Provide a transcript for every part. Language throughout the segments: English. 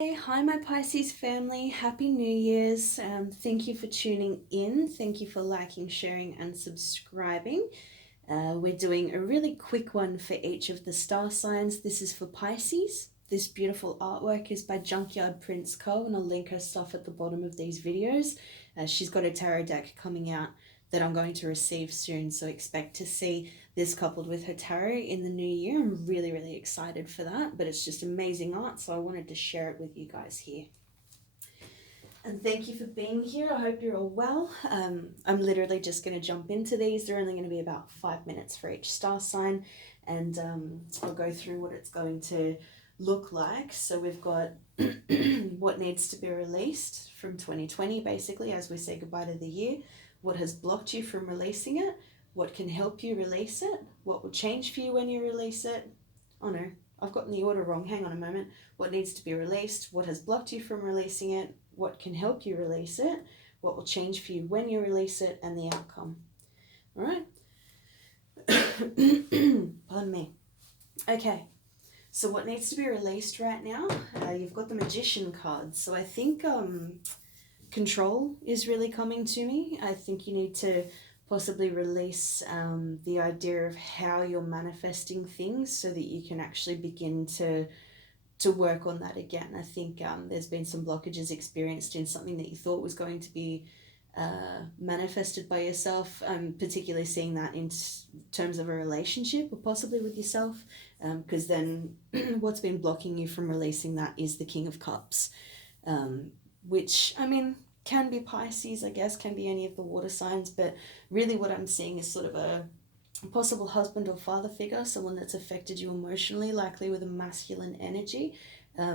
Hey, hi, my Pisces family. Happy New Year's. Thank you for tuning in. Thank you for liking, sharing, and subscribing. We're doing a really quick one for each of the star signs. This is for Pisces. This beautiful artwork is by Junkyard Prince Co. And I'll link her stuff at the bottom of these videos. She's got a tarot deck coming out that I'm going to receive soon, so expect to see this coupled with her tarot in the new year. I'm really, really excited for that, but it's just amazing art, so I wanted to share it with you guys here. And thank you for being here. I hope you're all well. I'm literally just going to jump into these. They're only going to be about 5 minutes for each star sign, and I'll go through what it's going to look like. So we've got what needs to be released from 2020, basically, as we say goodbye to the year. What has blocked you from releasing it? What can help you release it? What will change for you when you release it? Oh no, I've gotten the order wrong. Hang on a moment. What needs to be released? What has blocked you from releasing it? What can help you release it? What will change for you when you release it? And the outcome. All right? Pardon me. Okay. So what needs to be released right now? You've got the Magician card. So I think control is really coming to me. I think you need to possibly release the idea of how you're manifesting things so that you can actually begin to work on that again. I think there's been some blockages experienced in something that you thought was going to be manifested by yourself. Particularly seeing that in terms of a relationship or possibly with yourself, because then what's been blocking you from releasing that is the King of Cups, which, I mean, can be Pisces, I guess, can be any of the water signs, but really what I'm seeing is sort of a possible husband or father figure, someone that's affected you emotionally, likely with a masculine energy.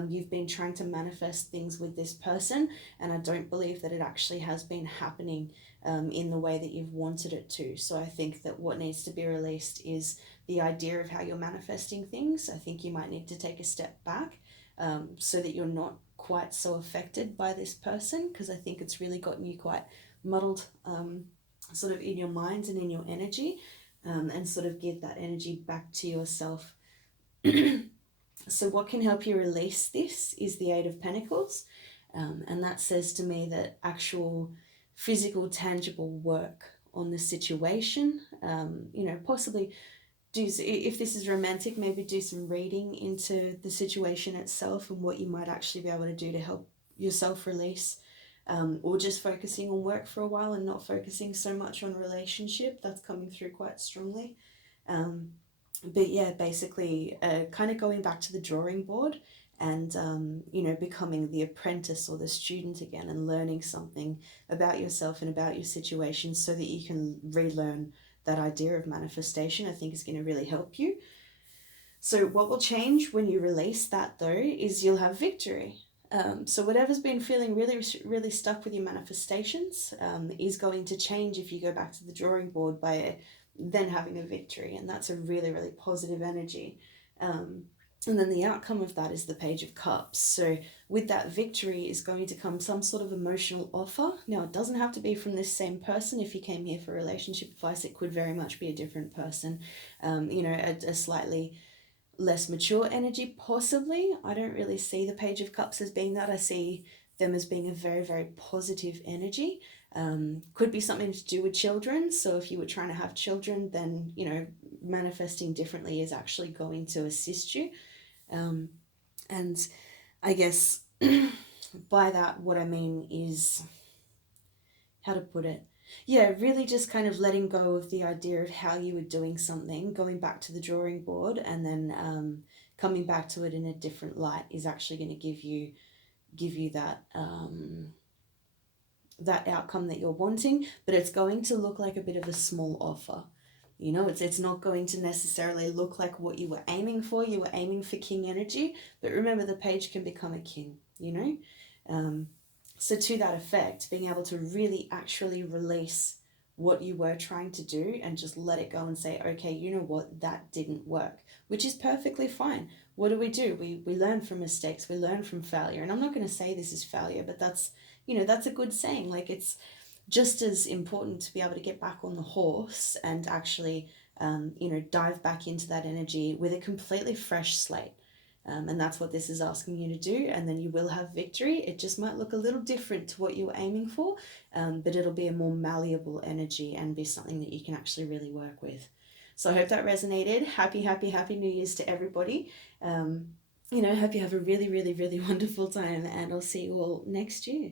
You've been trying to manifest things with this person, and I don't believe that it actually has been happening in the way that you've wanted it to. So I think that what needs to be released is the idea of how you're manifesting things. I think you might need to take a step back so that you're not quite so affected by this person, because I think it's really gotten you quite muddled sort of in your mind and in your energy. And sort of give that energy back to yourself. So what can help you release this is the Eight of Pentacles. And that says to me that actual physical, tangible work on the situation, possibly if this is romantic, maybe do some reading into the situation itself and what you might actually be able to do to help yourself release. Or just focusing on work for a while and not focusing so much on relationship. That's coming through quite strongly. But yeah, basically kind of going back to the drawing board and, becoming the apprentice or the student again and learning something about yourself and about your situation so that you can relearn that idea of manifestation, I think is going to really help you. So what will change when you release that though is you'll have victory. So whatever's been feeling really, really stuck with your manifestations is going to change if you go back to the drawing board by then having a victory. And that's a really, really positive energy. And then the outcome of that is the Page of Cups. So with that victory is going to come some sort of emotional offer. Now, it doesn't have to be from this same person. If you came here for relationship advice, it could very much be a different person, a slightly less mature energy, possibly. I don't really see the Page of Cups as being that. I see them as being a very, very positive energy. Could be something to do with children. So if you were trying to have children, then, manifesting differently is actually going to assist you. And I guess by that, what I mean is, how to put it? Yeah, really just kind of letting go of the idea of how you were doing something, going back to the drawing board, and then coming back to it in a different light is actually going to give you that that outcome that you're wanting. But it's going to look like a bit of a small offer. It's not going to necessarily look like what you were aiming for. You were aiming for king energy, but remember, the page can become a king. So to that effect, being able to really actually release what you were trying to do and just let it go and say, okay, you know what, that didn't work, which is perfectly fine. What do? We learn from mistakes, we learn from failure. And I'm not going to say this is failure, but that's a good saying. Like, it's just as important to be able to get back on the horse and actually, dive back into that energy with a completely fresh slate. And that's what this is asking you to do, and then you will have victory. It just might look a little different to what you were aiming for, but it'll be a more malleable energy and be something that you can actually really work with. So I hope that resonated. Happy, happy, happy New Year's to everybody. Hope you have a really, really, really wonderful time, and I'll see you all next year.